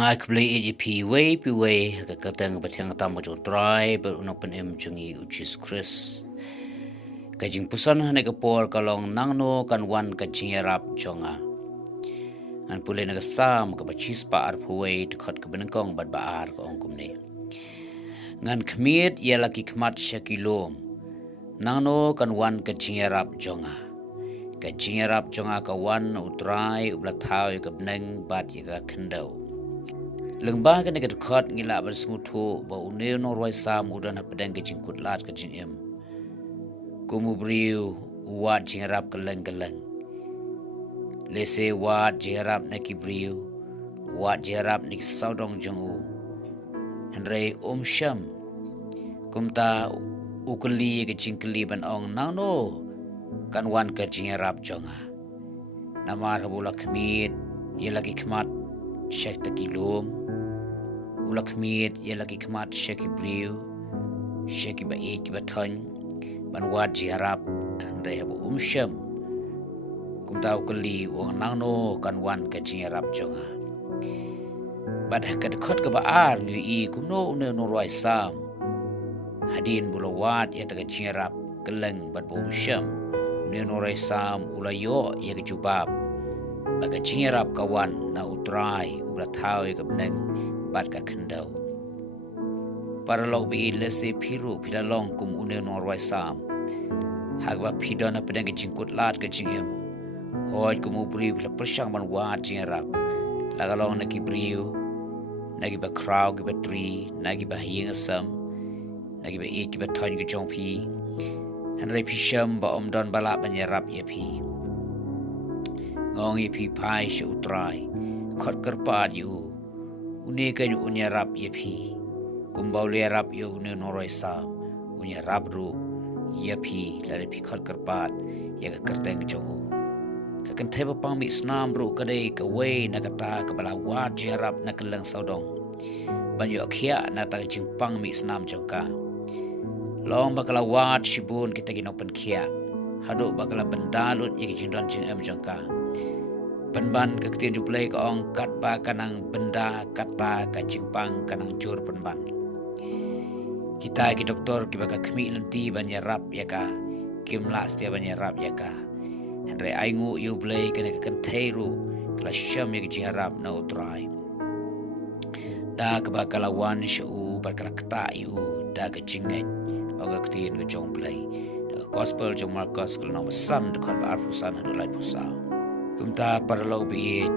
ngai kble EGP way pi way ka katang batang tam mo try but unopen em chungi uchis Chris ka jing pusan hane ka por kalong nangno kan wan ka jingiarap jonga an pule na sam ka bachis pa ar phuway khot ka benengkong bat baar ka ongkum ne ngan khmit yalaki khmat shakilom nangno kan wan ka jingiarap jonga ka jingiarap jonga ka wan utrai ubla thau ka beneng bat ya ka khendau lengba ka negat khot ngila bar smuthu ba une no roi sam udan pedang ke jingkut lat ka jing em kumu briu wat jingrap ka leng lese wat jingrap na ki briu wat jingrap ni saudong jongu henrei sham kumta ukli ke jingkli ban ong nangno kan wan ka jingrap jonga namar habula khmit yelaki khmat shek takilom ulakmit yelaki khmat sheki briu sheki ba ik ba thon ban wat jiarap andre habu sham kumtau kali wong nangno kan wan ka jiarap jonga bad hakat khot ka ba ar ni I kumno ne no roi sam hadin bulawat ya ta jiarap keleng bad sham ne no roi sam ulayo ya ka jubab baga jiarap kawan na utrai ubla thau ka bneng bat ka khendau paralog bi lese phiru philalong kum une norwai sam hagba phidona pedang ke jingkut lat ka jingem hoj kum upri phila persang ban wa jingrap lagalong na kibriu nagi ba crowd ki ba tree nagi ba ying sam nagi ba ik ba thon ki jong phi hanrei phisham ba omdon bala ban yarap ye phi ngong ye phi pai shu utrai khot karpat yu une kan unya rap ye phi kumbau le rap yo une noroi sam unya rap ru ye phi la le phi khot karpat ya ka kerteng jongu ka kan theba pang mi snam ru ka dei ka we na ka ta ka bala wa je rap na ka lang saudong ban yo khia na ta jing pang mi snam jongka long bakala wa shibun kita gin open khia hado bakala bandalut ye jing don jing em jongka penban ke ketia juplai ke ong kat ba kanang benda kata ka jimpang kanang jur penban kita ki doktor ki baka khmi lenti ban yarap ya ka kim la stia ban yarap ya ka henre aingu yu blai kene ka kantheiru kla sham ye jiharap na utrai da ka bakala wan shu bakala kta yu da ka jingai oga ketia ke jong blai da gospel jong Marcos kala no san de khot ba fusan do lai fusau kumta parlo bi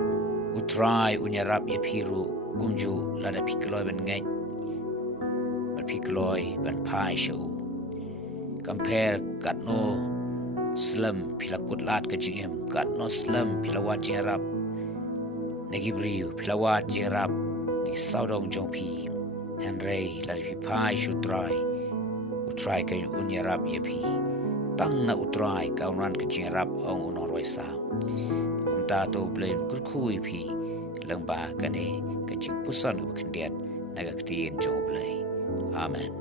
utrai unyarap ye phiru kumju lada phikloi ban ngai ban phikloi ban pai shu compare kat no slam philakut lat ka jingem kat no slam philawat jingrap negi briu philawat jingrap ni saudong jong phi henrei lada phi pai shu utrai ka unyarap ye phi tang na utrai ka unan ka jingrap ong unoroi sa ta to blame kurkhui phi langba kane ka jing pusan ka khendiat naga ktin jong blai amen